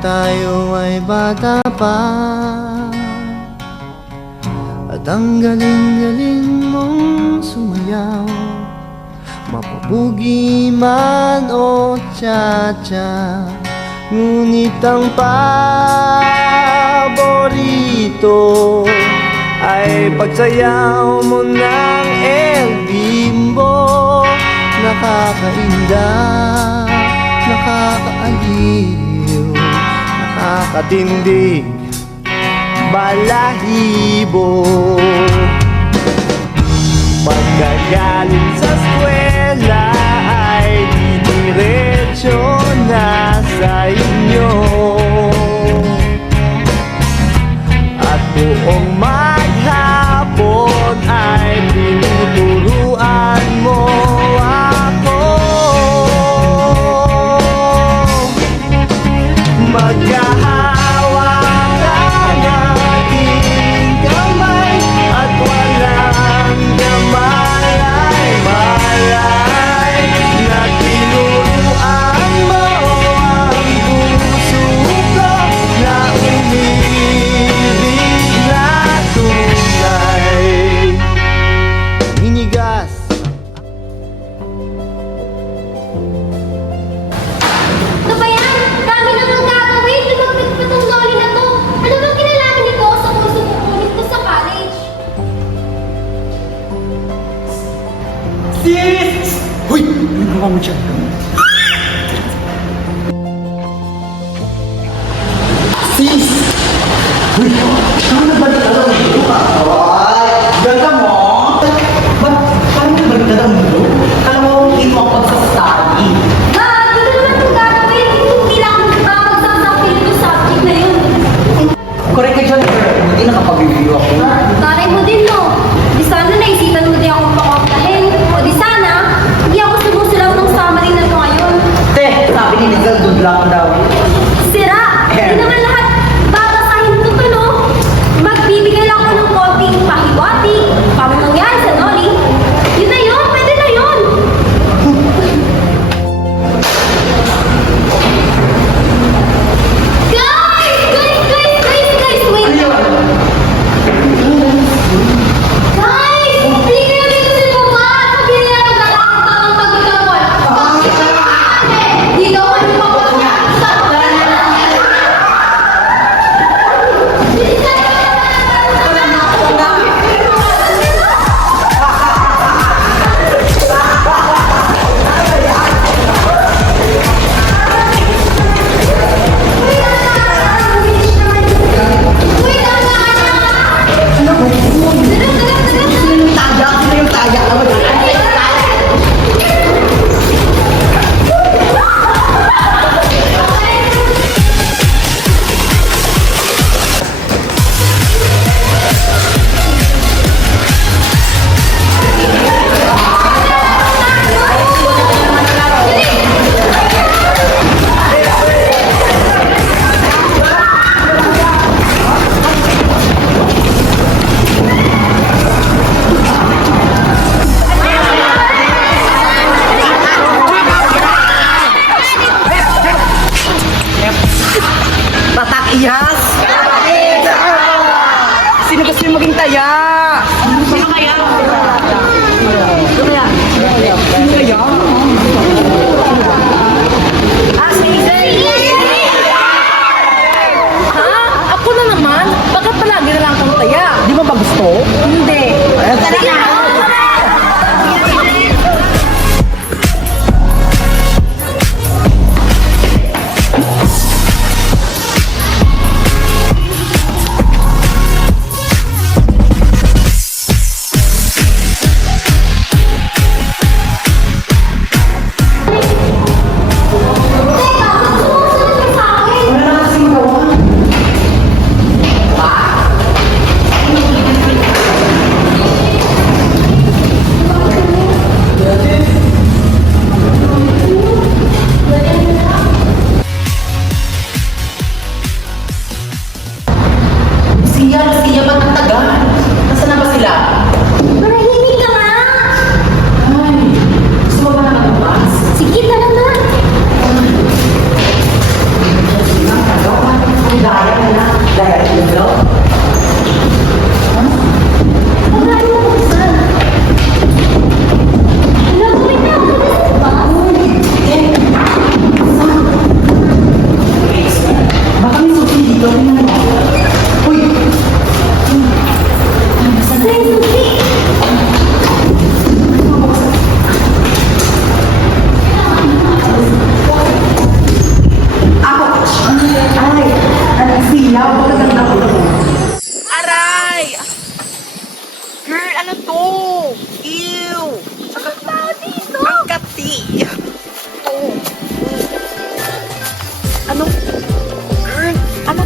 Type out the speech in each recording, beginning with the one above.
tayo ay bata pa, at ang galing-galing mong sumayaw, mapabugi man o cha-cha. Ngunit ang paborito ay pagsayaw mo ng El Bimbo. Nakakainda, nakakaaliw, nakakatindig, balahibo. Pagkagaling sa eskwela ay didiretso na sa inyo, at buong maghapon ay tinuturuan mo ako. Magkahawak ang ating kamay at walang kamalay-malay na tinuruan mo ang puso ko na umibig na tunay. Hinigas. Ano ba yan? Dami namang gagawin. Lumagpit pa tong loli na to. Ano bang kinalaman nito sa kurso kukunin ko sa college? Sis! Uy! Ano ginawa mo dyan? Sis! Uy! Ano na balik ka lang dito ka? Ay! Ganda mo! Ba't parang balik ka lang dito? Kala mo hindi mo ako pagsasabi. Ah, dito naman itong gagawin. Hindi lang ako nakapagsasabi dito sa subject na yun. Correct ka dyan, girl. Hindi nakapag-review ako. Taray mo din, no? Di sana naisipan mo din akong pakontahin. O di sana, hindi ako sumusulap ng summary na to ngayon. Te, sabi ni Nicole, good luck daw. Sira! Hindi naman lahat babasahin ko to, no? Magbibigay lang ako ng konting pahiwati. Paano nangyari sa Noli? Yun na yun! Pwede na yun! Guys! Wait! Guys! Hindi kayo dito si Papa! Sabihin niya naglalakad ka ng pagkakawal. Dito ako yung Papa niya. Tatak ihas! Sino gusto yung maging taya? Sino kaya? Sino kaya? Sino kaya? Ha? Ako na naman? Bakit palagi na lang kang taya? Di mo ba gusto? Hindi. Tara na!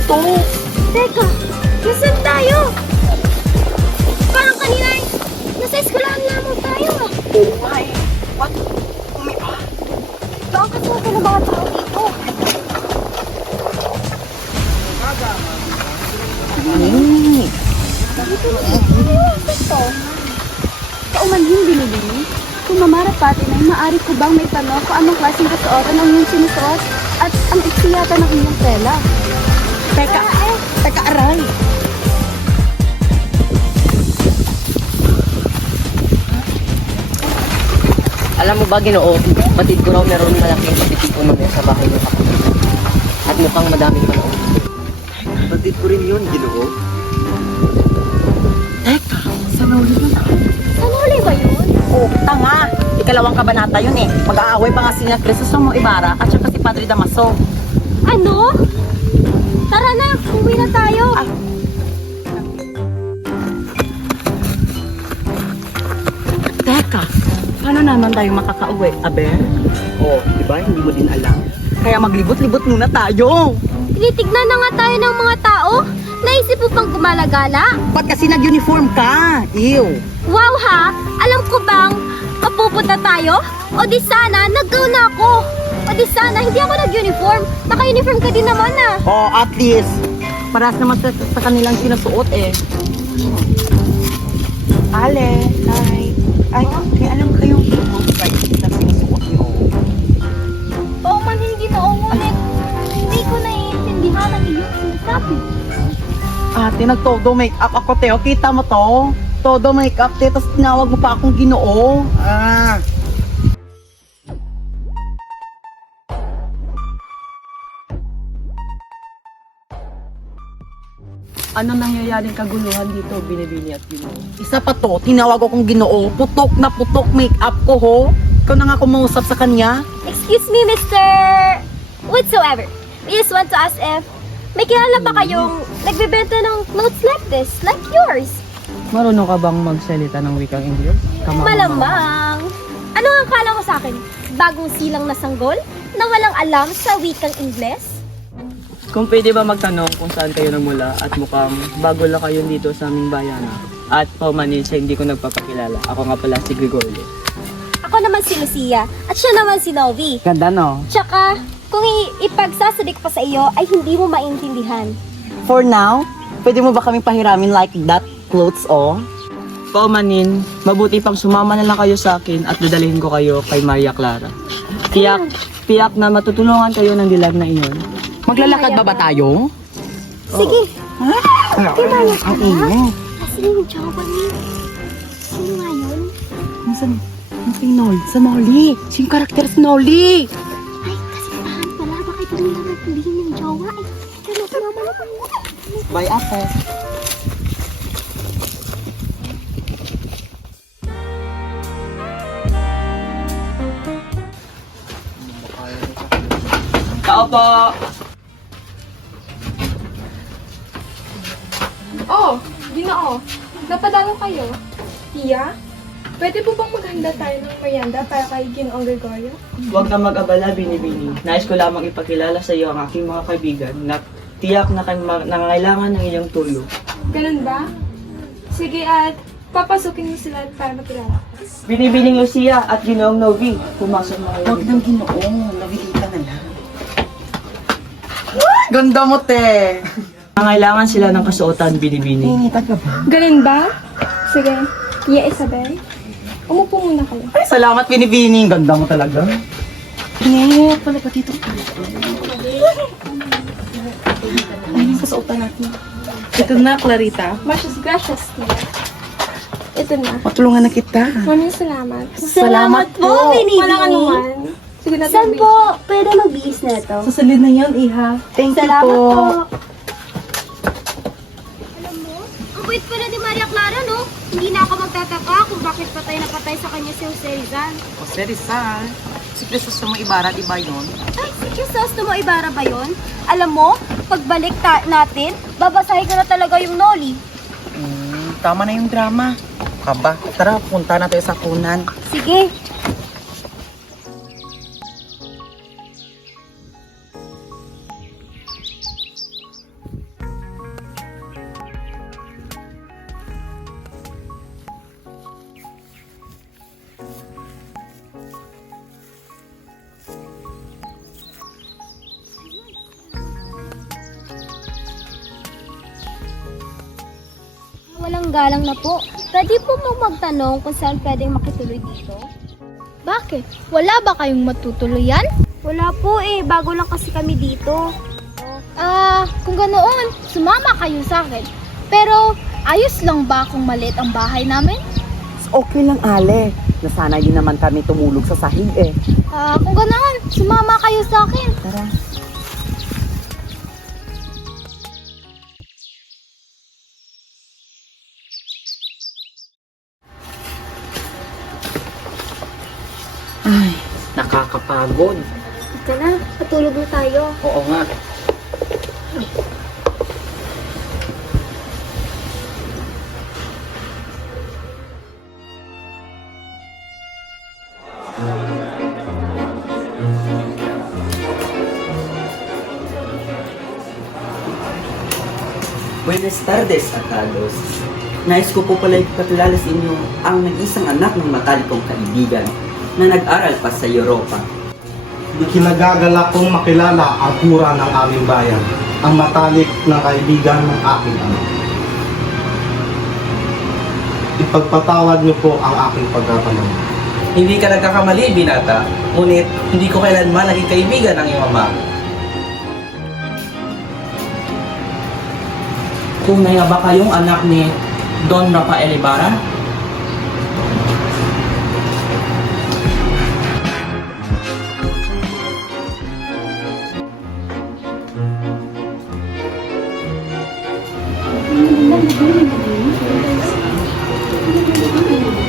to. Teka, nasaan tayo? Parang kanina nasa eskwelahan lamang tayo ah. Oo nga eh. What? Umiba? Bakit mo ka na mga tao dito? Ito. Kaumanhin binibini. Kung mamarapati na, maaari ko bang may tanong kung anong klaseng kasuotan ang iyong sinusuot at ang iksiyata ng iyong tela? Teka, teka, aray. Alam mo ba, Ginoo, batid ko raw meron malaking pagtitipon mamaya sa bahay ng kapatid. At mukhang madaming manood. Batid ko rin yun, Ginoo. Teka, sa nauli yun. Sanuli ba yun? Oh, tanga. Ikalawang kabanata yun eh. Mag-aaway pa nga sila Crisostomo Ibarra at saka si Padre Damaso. Ano? Tara na, uwi na tayo. Teka, paano naman tayo makakauwi, Aber? Oh, di ba? Hindi mo din alam. Kaya maglibot-libot muna tayo. Tinitignan na nga tayo ng mga tao. Naisip mo pang gumalagala? Ba't kasi nag-uniform ka? Ew. Wow ha! Alam ko bang mapupunta tayo? O di sana, nag-go na ako. O di sana, hindi ako nag-uniform. Naka-uniform ka din naman ah. Oh, at least. Paras naman sa kanilang sinusuot eh. Ale, hi. Ay, okay, alam ko kayong na sinusuot niyo. Oo man, hindi na ngunit. Hindi ko naiintindihan ang iyong sinasabi. Ate, nag-todo makeup ako, Teo. Kita mo to? Todo makeup, Teo. Tapos tinawag mo pa akong Ginoo. Ah. Ano nangyayaring kaguluhan dito, Binibini at Ginoo? Isa pa to, tinawag akong Ginoo. Putok na putok makeup ko, ho. Ikaw na nga kumausap sa kanya. Excuse me, Mr. Whatsoever. We just want to ask if may kilala ba kayong nagbebenta ng notes like this, like yours? Marunong ka bang magsalita ng wikang English? Malamang. Ano ang akala mo sa akin? Bagong silang na sanggol na walang alam sa wikang Ingles? Kung pwede ba magtanong kung saan kayo nagmula at mukhang bago lang kayo dito sa aming bayana. At paumanin sa hindi ko nagpapakilala. Ako nga pala si Gregorio. Ako naman si Lucia at siya naman si Novi. Ganda no? Tsaka, kung ipagsasabi ko pa sa iyo ay hindi mo maintindihan. For now, pwede mo ba kaming pahiramin like that clothes, oh? Paumanin, mabuti pang sumama na lang kayo sa akin at dadalhin ko kayo kay Maria Clara. Tiyak na matutulungan kayo ng dilag na iyon. Maglalakad ba tayo? Sige, kinaya ka Ang na. ingay. Kasi yung jowa niya. Sino nga yun? Nasaan si Nolly? Sa Nolly. Sino karakter si Nolly? Ay, kasimbahan pala. Bakit hindi na nagpilihin yung jowa? Ay, kaya naman. Bye, ate. Tao po! Oh, Ginoo, napadalo kayo. Tia, pwede po bang maghanda tayo ng merienda para kay Ginoong Gregorio? Huwag ka mag-abala, Binibini. Nais ko lamang ipakilala sa iyo ang aking mga kaibigan na tiyak na nangangailangan ng iyong tulong. Ganun ba? Sige at papasukin mo sila para makilala. Binibining Lucia at Ginoong Novi, pumasok na kayo. Huwag nang Ginoo. Nakikita na lang. Ganda mo, te. Nangangailangan sila ng kasuotan, Binibini. Ningita ka ba? Ganun ba? Sige, Tia Isabel, umupo muna kayo. Ay, salamat, Binibining. Ganda mo talaga. Ingat pala pa dito. Ano yung kasuotan natin? Ito na, Clarita. Gracias, gracias, Tia. Ito na. Matulungan na kita. Maraming salamat. Salamat po, Binibini. Walang anuman. Sige na, Saan po pwede mag-bihis na ito? Sa salid na yan, Iha. Thank you Salamat po. Alam mo, ang bait pala ni Maria Clara, no? Hindi na ako magtataka kung bakit patay na patay sa kanya si Jose Rizal. Jose Rizal. Si Crisostomo Ibarra, di ba yun? Ay, si Crisostomo Ibarra ba yun? Alam mo, pagbalik natin, babasahin ko na talaga yung Noli. Tama na yung drama. Aba, tara, punta na tayo sa kunan. Sige. magalang na po. Pwede po mo magtanong kung saan pwedeng makituloy dito? Bakit? Wala ba kayong matutuluyan? Wala po eh, bago lang kasi kami dito. Kung ganoon, sumama kayo sa akin. Pero, ayos lang ba kung maliit ang bahay namin? Okay lang, Ale. Nasanay din naman kami tumulog sa sahig eh. Kung ganoon, sumama kayo sa akin. Tara. Ay, nakakapagod. Ika na, patulog na tayo. Oo nga. Buenas tardes, Atalos. Nais ko po pala ipakilala sa inyo ang nag-isang anak ng matalik kong kaibigan na nag-aral pa sa Europa. Ikinagagalak kong makilala ang pura ng aming bayan, ang matalik na kaibigan ng aking ama. Ipagpatawad niyo po ang aking pagkakamali. Hindi ka nagkakamali, binata. Ngunit, hindi ko kailanman naging kaibigan ng iyong ama. Tunay nga ba kayong anak ni Don Rafael Ibarra?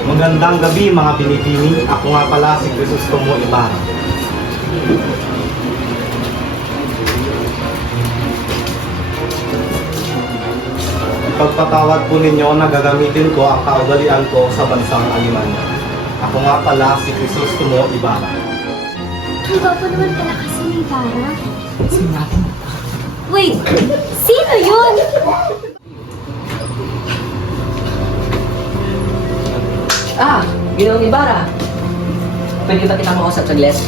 Magandang gabi mga binibini. Ako nga pala si Crisostomo Ibarra. Ipagpatawad po ninyo na gagamitin ko ang kaugalian ko sa bansang Alemanya. Ako nga pala si Crisostomo Ibarra. Ang gwapo naman pala kasi ni Tara. Wait, sino yun? Ginoong Ibarra. Pwede ba kita makausap saglit?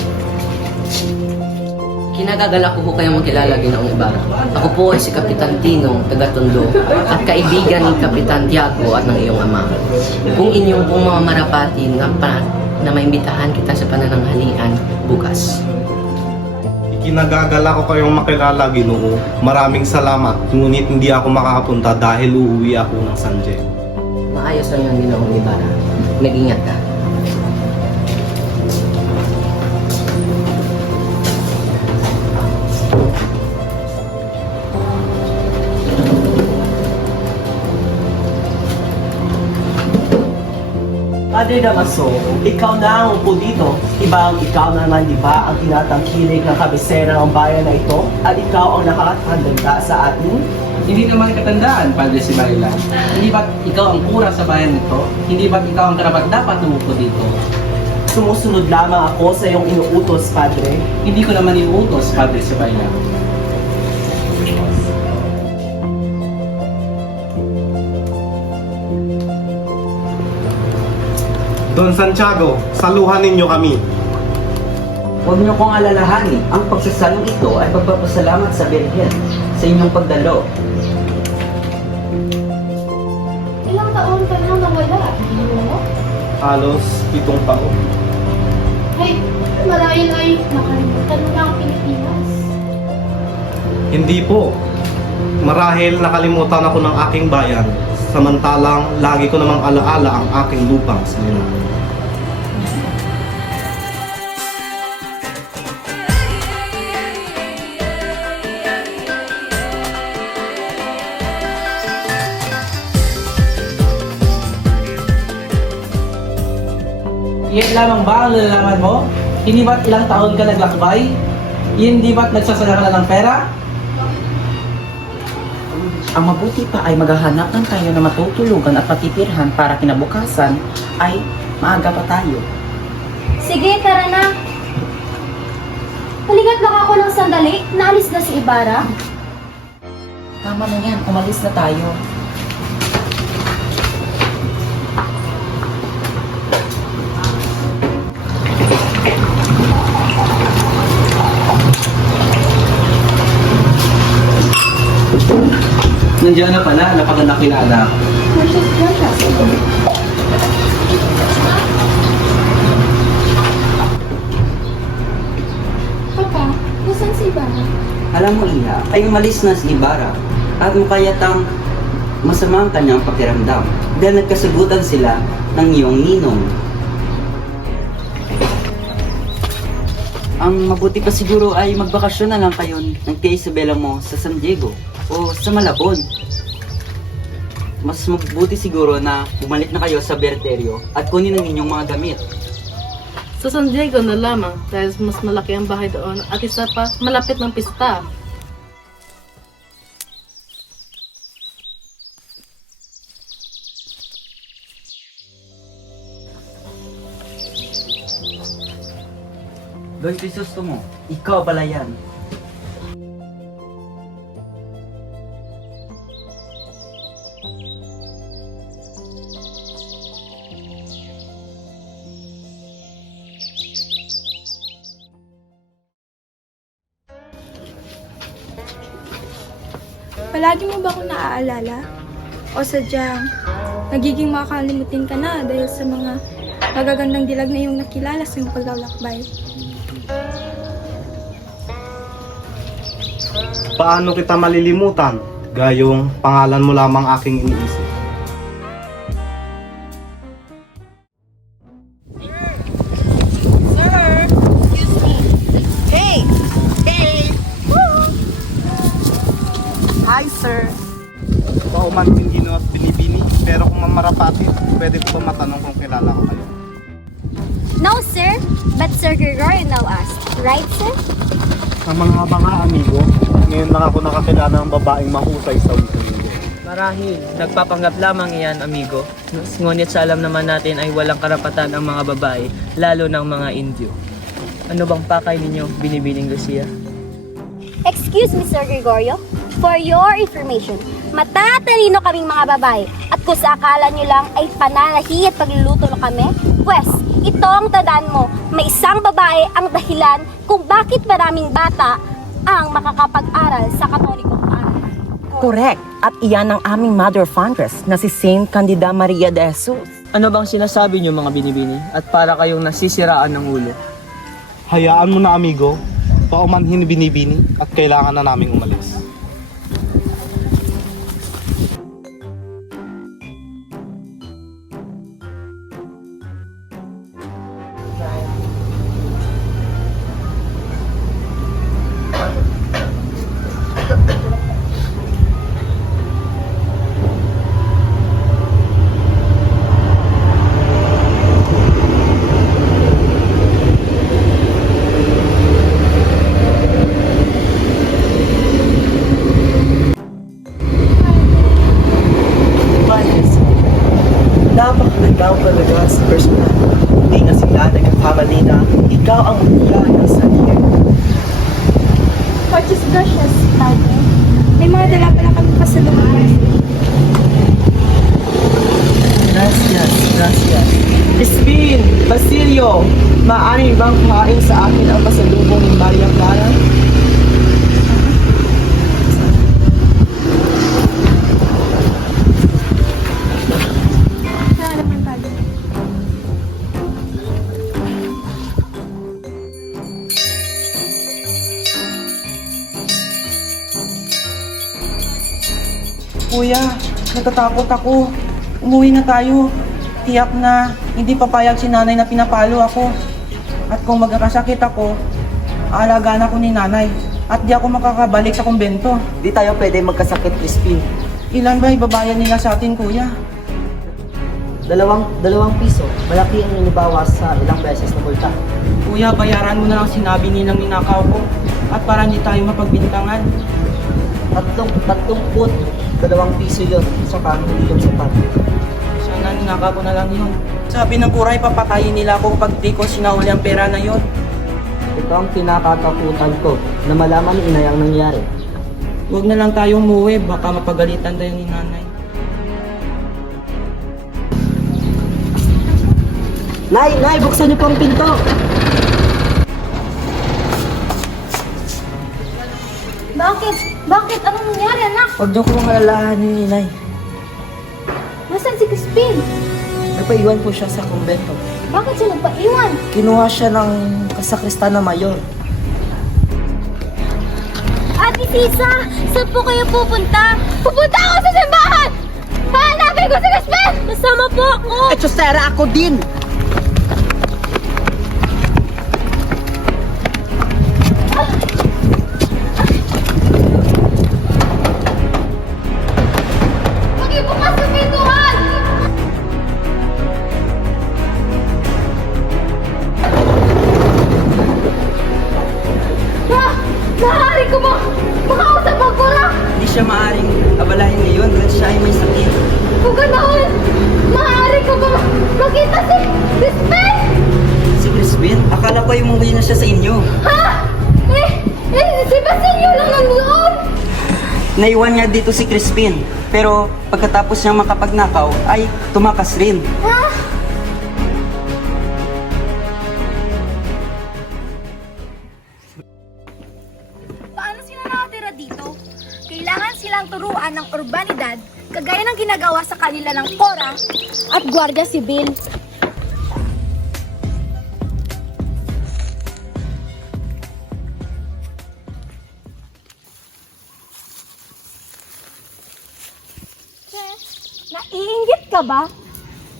Kinagagalak ko po kayong makilala, Ginoong Ibarra. Ako po ay si Kapitan Tinong, taga-Tondo, at kaibigan ni Kapitan Tiago at ng iyong ama. Kung inyong pong mamamarapati na maimbitahan kita sa panananghalian bukas. Ikinagagalak ko kayong makilala, Ginoo. Maraming salamat, ngunit hindi ako makakapunta dahil uuwi ako ng San Diego. Maayos lang yung Ginoong Ibarra. Nag-ingat ka. Padre Damaso, ikaw na ang upo dito. Ibang ikaw naman, di ba, ang tinatangkilik ng kabisera ng bayan na ito? At ikaw ang nakakatanda sa atin? Hindi naman katandaan, Padre Sibayla. Hindi ba't ikaw ang pura sa bayan nito? Hindi ba't ikaw ang karapat-dapat umupo dito? Sumusunod lamang ako sa iyong inuutos, Padre. Hindi ko naman iuutos, Padre Sibayla. Don Santiago, saluhan ninyo kami. Huwag niyo kong alalahanin, ang pagsasalong ito ay pagpapasalamat sa Birhen sa inyong pagdalo. Ilang taon ka na nawala, Ginoo? Halos 7 taon. Ay, marahil ay nakalimutan mo na ang Pilipinas. Hindi po. Marahil nakalimutan ako ng aking bayan, samantalang lagi ko namang alaala ang aking lupang sinilang. Yan lamang ba ang nalalaman mo? Hindi ba't ilang taon ka naglakbay? Hindi ba't nagsasala ka na ng pera? Ang mabuti pa ay maghahanap ng tayo na matutulugan at patitirhan para kinabukasan ay maaga pa tayo. Sige, tara na. Halika't lang ako ng sandali. Naalis na si Ibarra. Tama na yan, umalis na tayo. Nandiyan na pala, napaganda kilala ako. Precious Precious. Papa, nasan si Ibarra? Alam mo, Iha, ay umalis na si Ibarra at mukayatang masama ang kanyang pakiramdam dahil nagkasagutan sila ng iyong ninong. Ang mabuti pa siguro ay magbakasyon na lang kayo ng tia Isabela mo sa San Diego o sa Malabon. Mas mabuti siguro na bumalik na kayo sa Berterio at kunin ang inyong mga damit. Sa San Diego na lamang dahil mas malaki ang bahay doon at isa pa, malapit ng pista. Don Crisostomo, ikaw pala yan. Palagi mo ba ako naaalala? O sadyang nagiging makakalimutin ka na dahil sa mga magagandang dilag na iyong nakilala sa iyong paglalakbay? Paano kita malilimutan? Gayong pangalan mo lamang aking iniisip. Hi, sir. Pauman Pingino at Binibini, pero kung mamarapati, pwede ko ba matanong kung kilala ko kayo? No, sir. But Sir Gregorio now asked. Right, sir? Ang mga nga, amigo, ngayon lang ako nakakilala ng babaeng mahusay sa wikang mundo. Marahil, nagpapanggap lamang iyan, amigo. Ngunit sa alam naman natin ay walang karapatan ang mga babae, lalo ng mga Indio. Ano bang pakay ninyo, Binibining Lucia? Excuse me, Sir Gregorio. For your information, matatalino kaming mga babae. At kung sa akala nyo lang ay pananahi at pagluluto na kami, pwes, ito ang tandaan mo, may isang babae ang dahilan kung bakit maraming bata ang makakapag-aral sa Katolikong paaralan. Correct. At iyan ang aming Mother Foundress na si Saint Candida Maria de Jesus. Ano bang sinasabi niyo mga binibini? At para kayong nasisiraan ng ulo? Hayaan mo na, amigo. Paumanhin Binibini at kailangan na naming umalis. Napakagandang talaga sa personal. Hindi na sila nagkakamali na ikaw ang magkakaya sa iyo. Precious Precious, Padre. May mga dala pala kami pasalubong. Gracias, gracias. Crispin, Basilio, maaari bang kuhain sa akin ang pasalubong ni Maria Clara? Kaya naman, Padre. Kuya, natatakot ako. Umuwi na tayo. Tiyak na hindi papayag si nanay na pinapalo ako. At kung magkakasakit ako, aalagaan ako ni nanay. At di ako makakabalik sa kumbento. Di tayo pwede magkasakit, Crispin. Ilan ba ibabayan nila sa atin, kuya? Dalawang piso. Malaki ang inibawas sa ilang beses na multa. Kuya, bayaran mo na ang sinabi nilang ninakaw ko. At para hindi tayo mapagbintangan. 2 piso yun. Saka hindi yung sapat. Sana ninakaw ko na lang yun. Sabi ng kuray, papatayin nila ako pag di ko sinahuli ang pera na yun. Ito ang pinakatakutan ko na malaman ni inay ang nangyari. Huwag na lang tayo umuwi, baka mapagalitan tayo ni nanay. Nay, buksan niyo po ang pinto. Bakit? Bakit? Anong nangyari, anak? Huwag niyo kong alalahanin, Inay. si Crispin? Napaiwan po siya sa kumbento. Bakit siya nagpaiwan? Kinuha siya ng kasakristan na mayor. Ate Sisa, saan po kayo pupunta? Pupunta ako sa simbahan! Hanapin ko si Crispin! Kasama po ako! Eto, Sarah, ako din! Makibukas sa pintuan! Maaari ko ba makausap ang kura? Hindi siya maaring abalahin ngayon dahil siya ay may sakit. Kung ganoon, maaari ko ba makita si Crispin? Si Crispin, akala ko ay umuwi na siya sa inyo. Ha? Si Basilio lang nandoon! Naiwan niya dito si Crispin, pero pagkatapos niyang makapagnakaw ay tumakas rin. Ha? Paano sila nakatira dito? Kailangan silang turuan ng urbanidad kagaya ng ginagawa sa kanila ng Cora at Guardia Sibil. Naiinggit ka ba?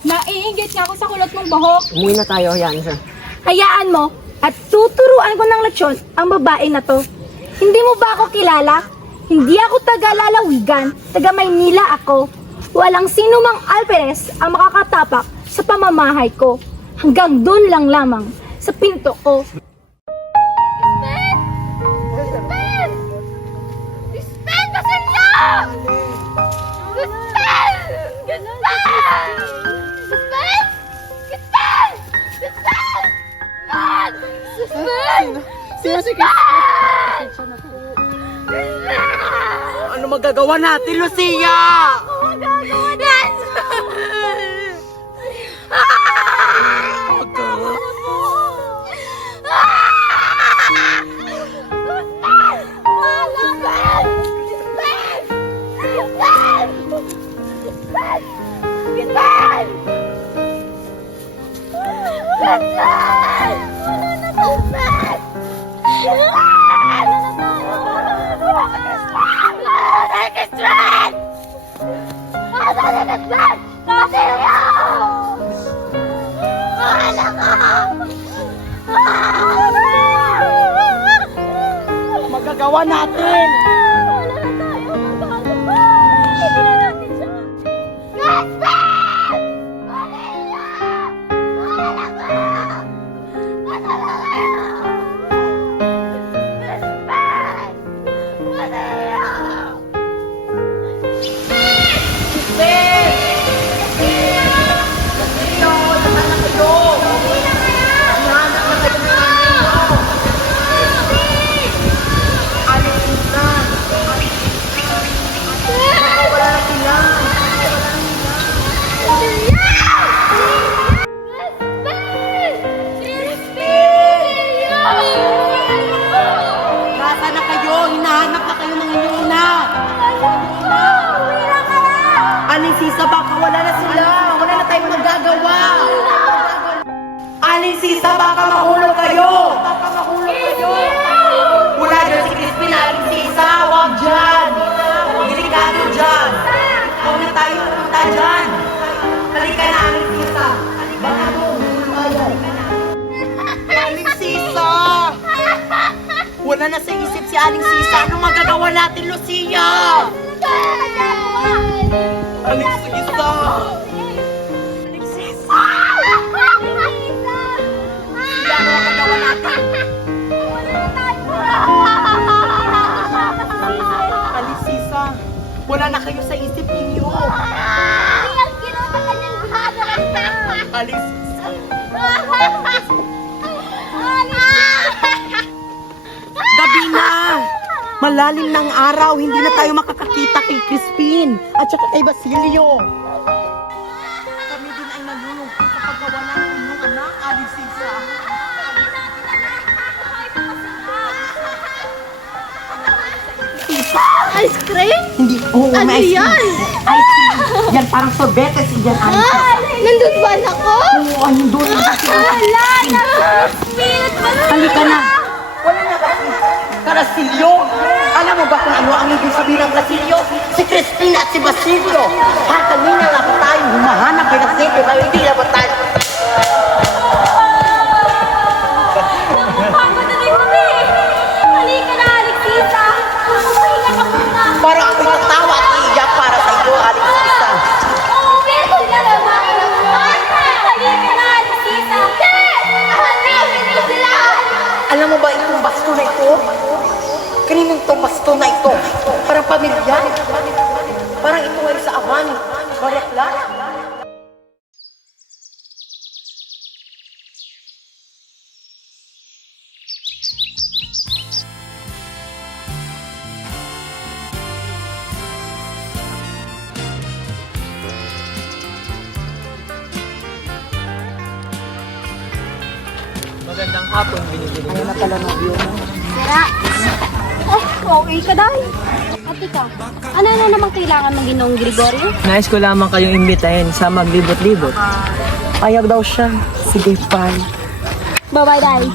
Naiinggit nga ako sa kulot mong buhok. Umuwi na tayo, yan, sir. Hayaan mo at tuturuan ko ng leksyon ang babae na to. Hindi mo ba ako kilala? Hindi ako taga-lalawigan, taga-Maynila ako. Walang sino mang alperes ang makakatapak sa pamamahay ko. Hanggang doon lang lamang sa pinto ko. Crispin! Crispin! Crispin! Basilio! Crispin! Crispin! Crispin! Crispin! Crispin! Crispin! Sino si Ano magagawa natin, Lucia? Magagawa natin! Magagawa natin! Nasaan na kayo? Hinahanap na kayo ng inyong anak! Aling Sisa, baka wala na sila! Wala na tayong magagawa! Aling Sisa, baka mahulog kayo! Baka mahulog kayo! Wala dyan si Crispin, Aling Sisa! Huwag dyan! Delikado dyan! Huwag na tayo pumunta dyan! Halika na, Aling Sisa! Baka mahulog kayo! Aling Sisa! Wala na sa isip si Aling Sisa. Anong magagawa natin, Lucia? Aling Sisa! Aling Sisa! Lucia, ano magagawa natin? Aling Sisa, wala na kayo sa isip ninyo. Aling Sisa! Gabi na! Malalim ng araw, hindi na tayo makakakita kay Crispin at saka kay Basilio. Kami din ay nalulungkot kapag wala ng inyong anak, Aling Sisa. Sisa! Ice cream? Hindi, oo, Ano may ice cream. yan? Ice cream. Yan, parang sorbetes. Yan, ice cream. Nandun ba ako? Oo, ayun doon. Wala na! Spirit ba na? Halika na. Wala na kasi. Karasilyo. Alam mo ba kung ano ang ibig sabihin ng Karasilyo? Si Cristina at si Basilio. Ha, kanina lang tayo humahanap kay Basilio. Pero hindi na ba tayo? Halika na, Alexisa! Pahinga ka muna! Para ako tatawa at iiyak para sa iyo, Alexisa. Oo, meron na naman! Halika na, Alexisa! Halika sila! Alam mo ba itong basto na ito? Kaninong itong basto na ito? Parang pamilya. Parang ito ay sa awan. Barakla. Magandang hapon, binibining. Sira! Okay ka dahil. At ikaw, ano na naman kailangan ng Ginoong Gregorio? Nais ko lamang kayong imbitahin sa maglibot-libot. Payag daw siya. Sige, bye. Bye-bye, dahil.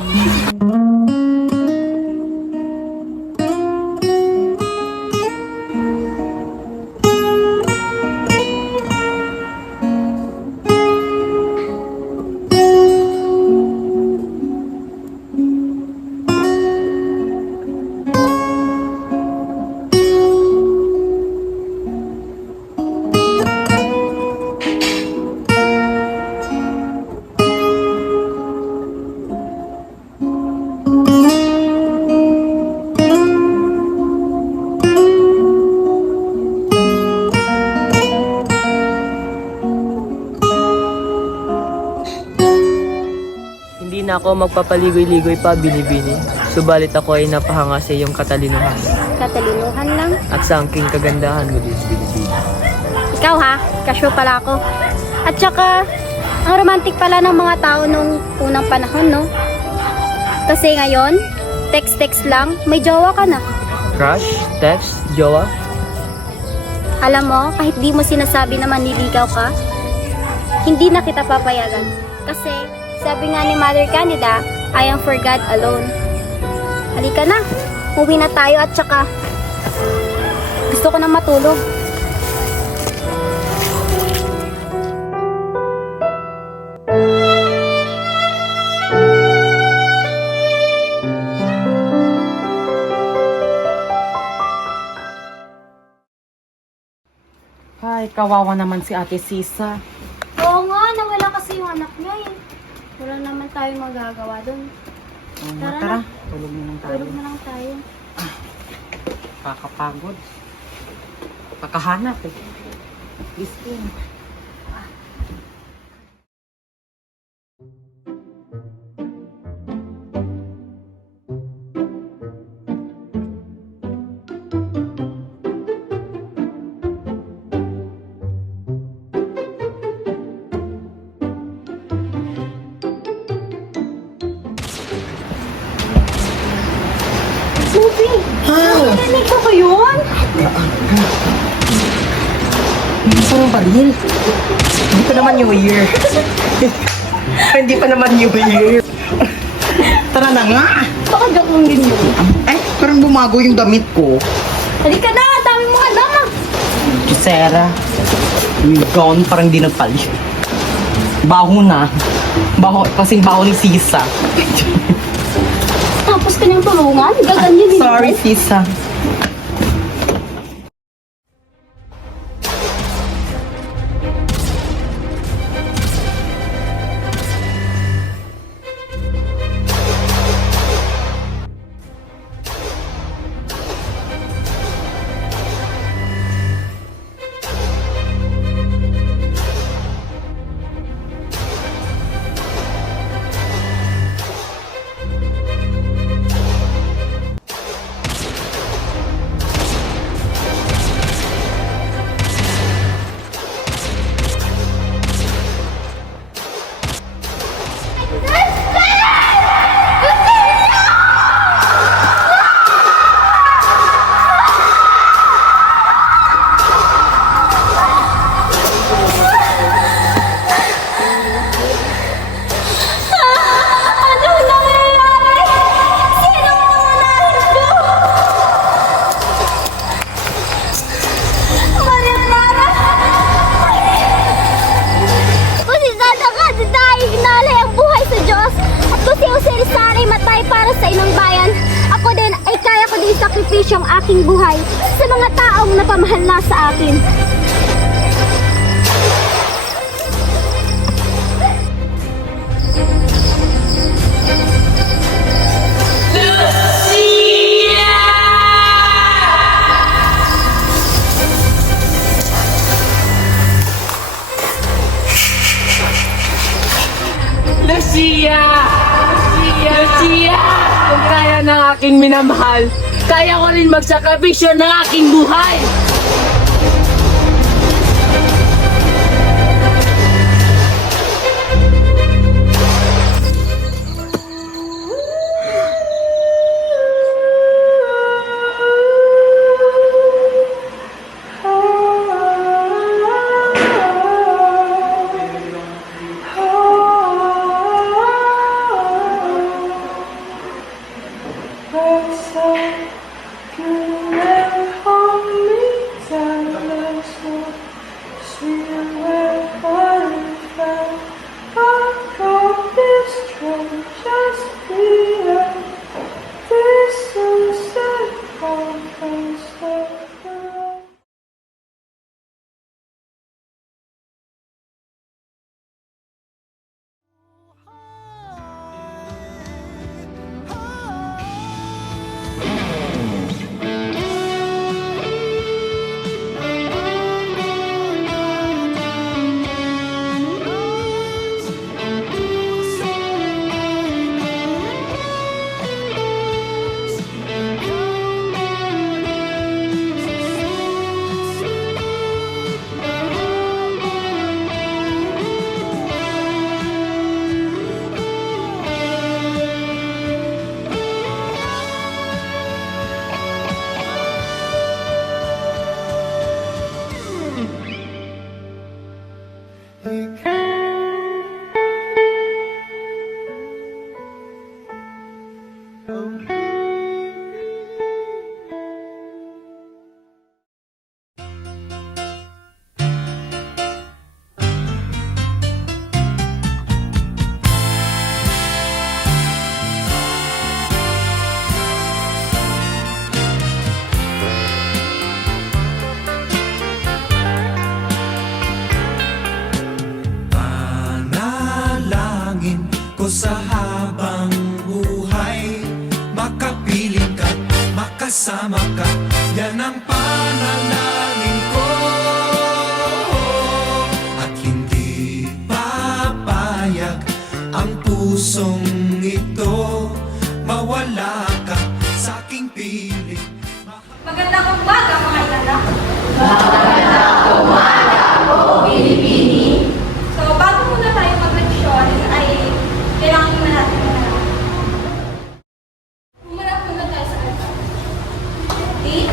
Hindi na ako magpapaligoy-ligoy pa, binibini. Subalit ako ay napahanga sa iyong katalinuhan Katalinuhan lang. at sa angking kagandahan mo din, binibini. Ikaw ha, kasyo pala ako. At saka, ang romantic pala ng mga tao nung unang panahon, no? Kasi ngayon, text-text lang, may jowa ka na. Crush? Text? Jowa? Alam mo, kahit di mo sinasabi na manliligaw ka, hindi na kita papayagan. Kasi, sabi nga ni Mother Candida, I am for God alone. Halika na, uwi na tayo at saka, gusto ko na matulog. Ay, kawawa naman si Ate Sisa. Oo nga, nawala kasi yung anak niya eh. Wala naman tayo magagawa doon. Tara Tara, na. tulog na lang tayo. Tulog na lang tayo. Kakapagod. Kakahanap eh. Gising. Sophie! Narinig ko ba yun? Parang pa rin. Hindi pa naman New Year. Hindi pa naman New Year. Tara na nga. Baka joke lang din mo. Ay, parang bumago yung damit ko. Halika na! Dami mga dama! Sarah, yung gown parang di nagpalit. Baho na. Baho, kasing baho ni Sisa. Tapos kanyang tulungan? Gaganyan din. Sorry, Sisa. kaysa ay matay para sa inang bayan, ako din ay kaya ko din sakripisyo ang aking buhay sa mga taong napamahal na sa akin. Lucia! Lucia! Kung kaya ng aking minamahal, kaya ko rin magsakripisyo ng aking buhay! Sa habang buhay, makapiling ka, makasama ka, yan ang panalangin ko. At hindi papayag ang pusong ito, mawala ka sa aking piling. Magandang umaga, mga inanak. Magandang umaga po, Pilipini. So, bago muna tayo mag-leksyon, ay kailangan muna natin manalangin. Umarap muna tayo sa altar. Okay?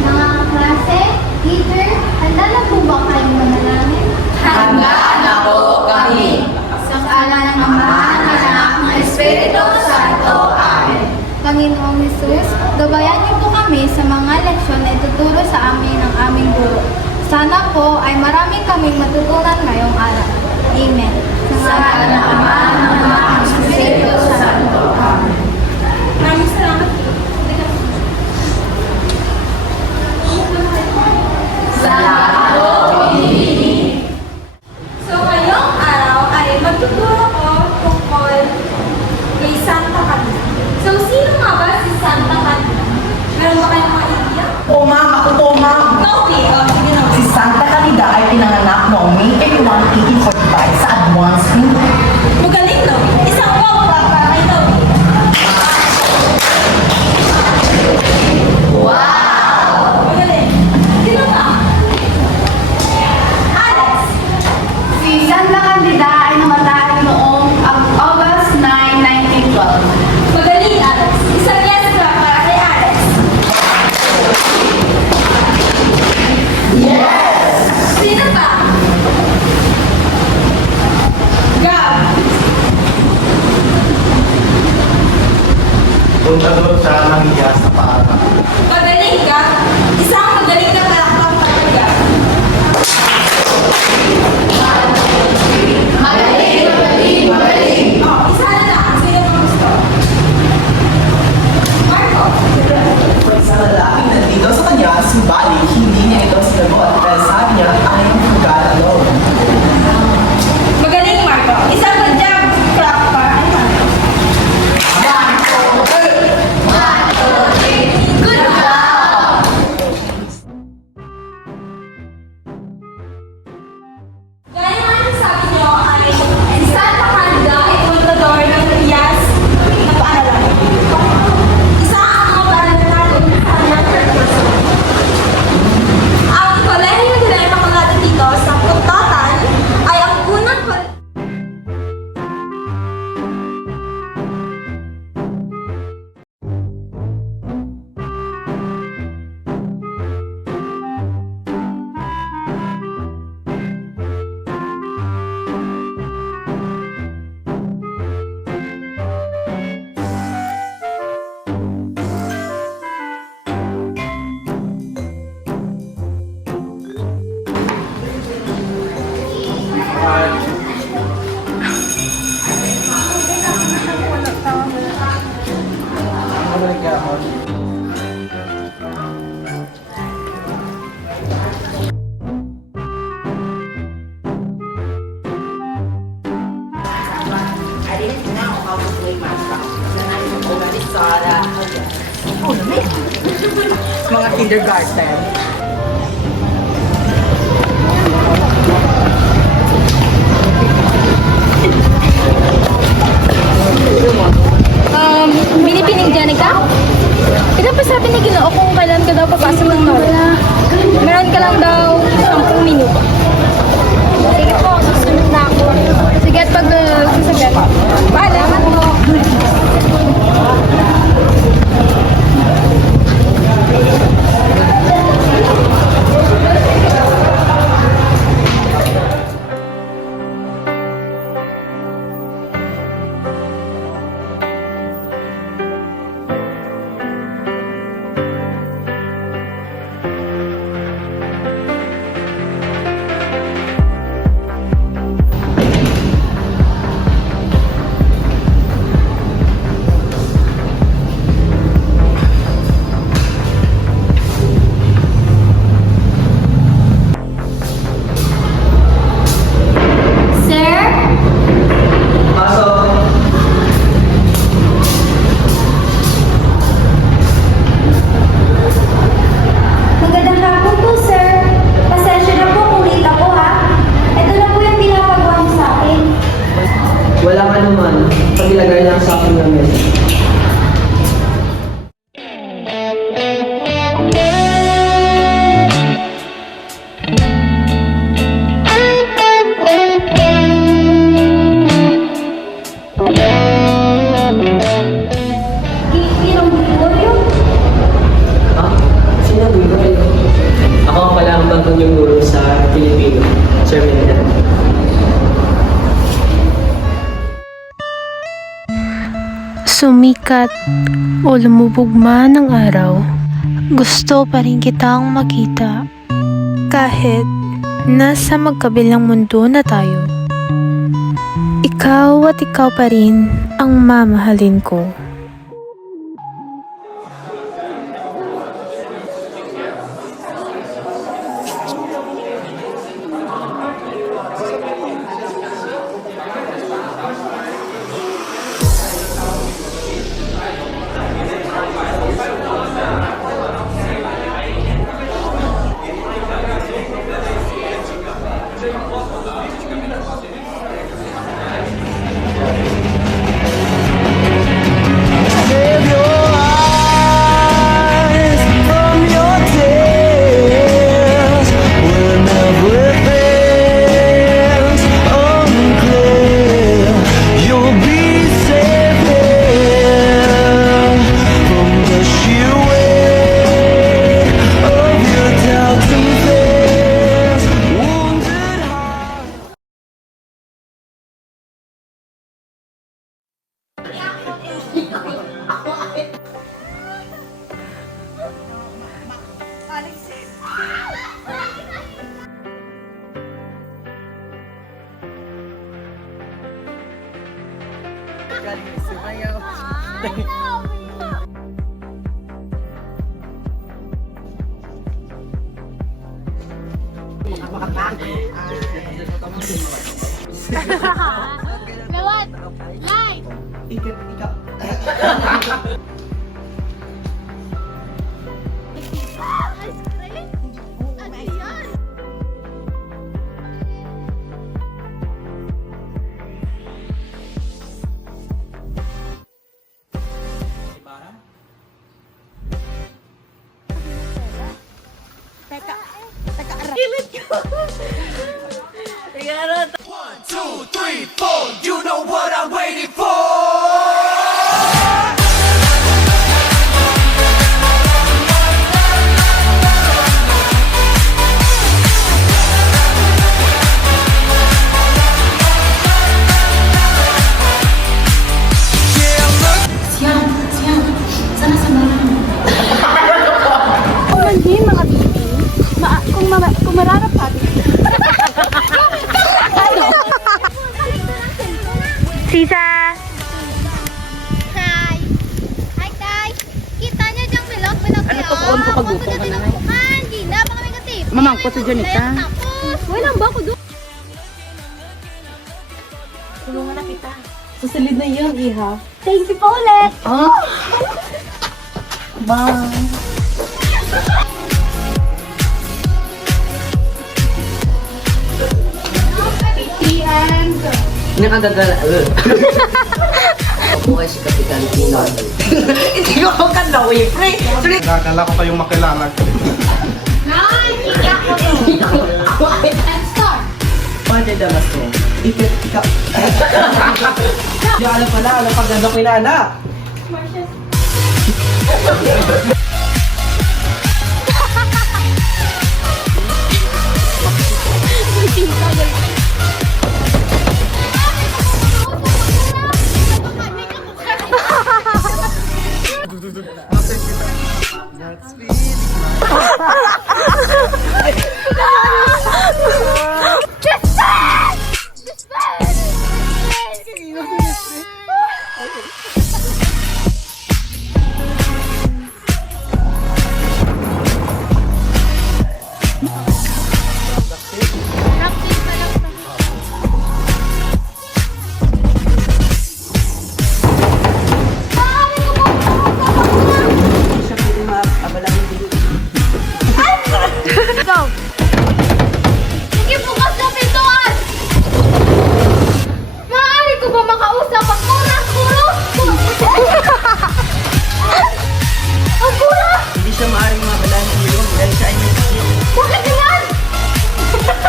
Mga klase, teacher, handa na po ba kayong manalangin? Handa na po kami. Sa ngalan ng Ama, ng Anak, ng Espiritu Santo. Amen. Panginoong Hesus, gabayan niyo po kami sa mga leksyon na ituturo sa amin ng aming guro. Sana po ay marami kaming matutunan ngayong araw. Amen. Sa ngalan ng Ama, ng Anak, ng Espiritu Santo. Amen. Maraming salamat po. Salamat po, Pilipini. So, ngayong araw ay magtuturo ko tungkol kay Santa Catarina. So, sino nga ba si Santa Catarina? Meron ba kayong mga idea? O ma'am, ako po ma'am. Okay, sige na. Si Santa Caridad ay pinanganak noong May 31, 1845 sa Advance, England. Magaling, no? Isang bomba para kay Toby. Magaling. Sino pa? Alex. Si Santa Candida ay namatay noong August 9, 1912. Magaling, Alex. Isang yes pa para kay Alex. Yes! Sino pa? Gab. Punta doon sa Mangyas sa Paata. Magaling ka. Isang magaling na palakpak para kay Gab. Mga kindergarten. Binipining Janica? Ilan pa sabi ni Ginoo kung kailan ka daw papasok ng Nora? Meron ka lang daw 10 minuto. Sige po, susunod na ako. Sige, at pag sasabihan. Paalam po. Sir? Pasok! Magandang hapon po, sir. Pasensya na po kung late ako, ha? Ito na po yung pinapagawa niyo sa akin. Walang anuman, pagilagay lang sa akin ng mesa. Ginong Gregorio? Ah, sino ang guro kayo? Ako ang pala ang bagong yung guro sa Pilipino, Sir Mendel. Sumikat o lumubog man ang araw, gusto pa rin kitang makita. Kahit nasa magkabilang mundo na tayo, ikaw at ikaw pa rin ang mamahalin ko. Lawat! Light! One, two, three, four. You know what I'm waiting for. Kumanhin mga bibi, kung mararapat. Sisa! Hi! Hi, guys! Kita niyo diyang bilog Ano to, kuon ko pagupong ka na nga? Hindi na, baka may kasi. Mamangko si Jonita. Walang ba ako doon? Tulungan na kita. Susunod na yun, Iha. Thank you po ulit! Bye! Nakagagala. Ako ay si Kapitan Tino. Hindi ko ako kanawi, pre! Nagagala ko kayong makilala. Pwede damas mo. Ikaw. Di alam pala, alam pag nandang kinaanak. Sige, bukas na pintuan! Maaari ko ba makausap ang kura-kuro? Ang kura? Hindi siya maaaring mabalaan ng iyo dahil siya ay may sakit. Bakit ganyan?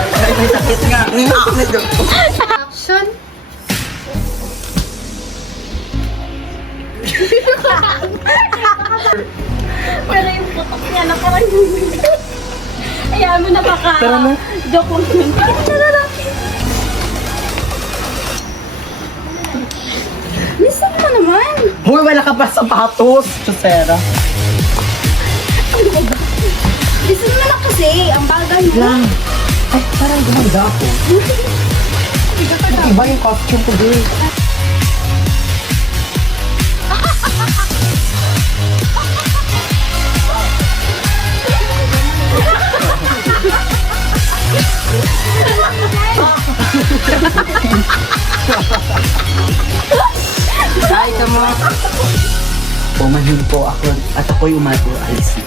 Siya ay may sakit nga. Action! Pero yung putok niya na parang ayaw mo na baka. Tara na. Joke lang yun. Tara na. Listen mo naman. Hoy, wala ka pa sapatos! Chusera. Listen mo na kasi. Ang bagay mo. Lang. Ay, parang gumanda ako. Iba yung costume ko din. Ay, kamo. Pumanhin po ako at ako'y umato. Alis na.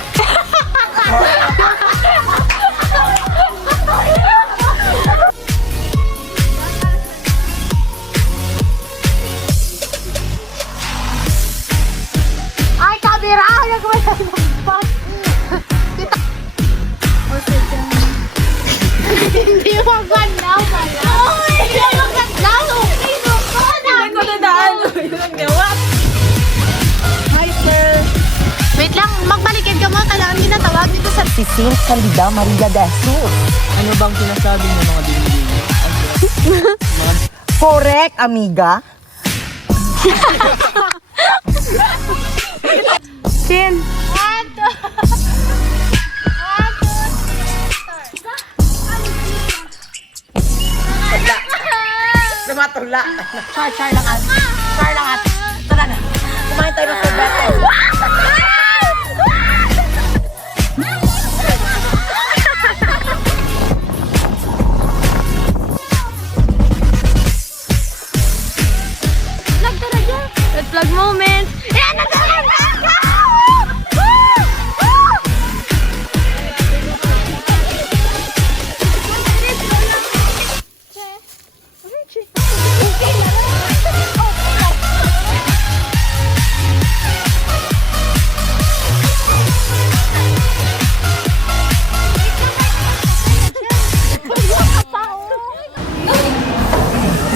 Ay, kamera! Nagwala ng spot. Hindi maganda pala. Hindi maganda. Okay, no. Hindi ko nadaan. Hi, sir! Wait lang, magbalikin ka mo. Kailangan ginatawag dito sa... Si Saint Candida Maria de Jesus. Ano bang sinasabi ng mga binibini? Correct, amiga. Chin. Lumatula. Char lang at. Tara na. Kumain tayo ng sorbete. Red flag moment. Yan,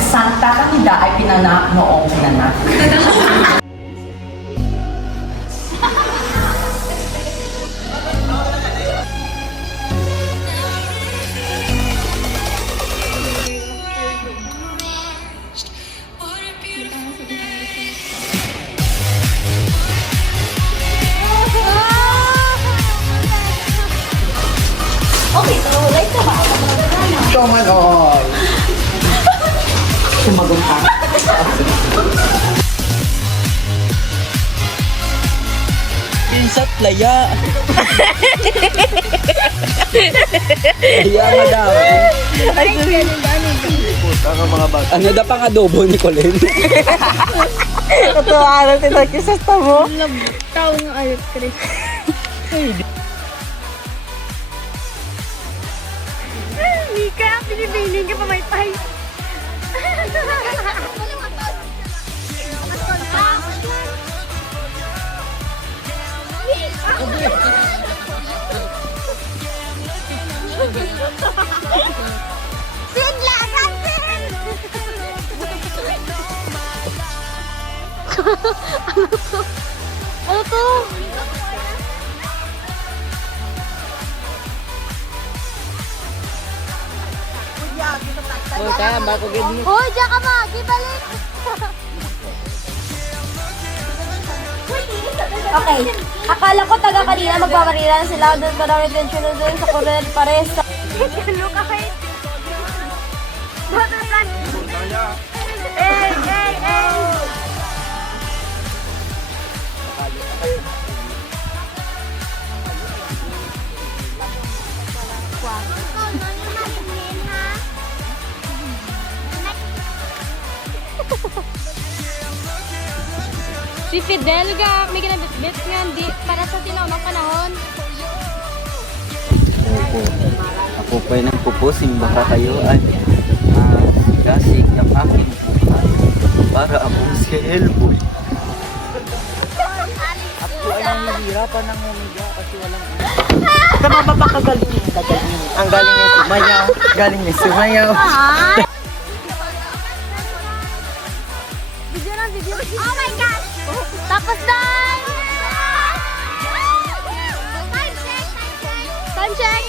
Santa Candida ay pinanak noong pinanak. Okay, so like ka ba? Come on, all. Sumagot ka. Pinsat laya. Laya, madam. Ay, ganun ba? Puta ka mga bata. Ano da pang adobo ni Colin? Katuwa na tinakisas mo. Tao ng ayot, Chris. Mika, pinipiling ka pa may pay. Sidla, Justin! Ano to? Oh, kaya ba ko gid Hoy, diyan ka magi, balik! Okay, akala ko taga kanina magpamarila na sila doon para retention na doon sa Coronel Pares. Look, okay. Hey, hey, hey! Si Fidel ga, may ginabit-bit nga, di, para sa tilaw ng panahon. Opo. Ako po ay nagpupusing baka kayo ay gasig ng aking buhay para akong si Hellboy. Ako ay nahihirapan ng humiga kasi walang Sa mababa ka galing. Ang galing niya sumayaw. Galing niya sumayaw. Video na, video. Oh my God! Tapos done! Time check! Time check!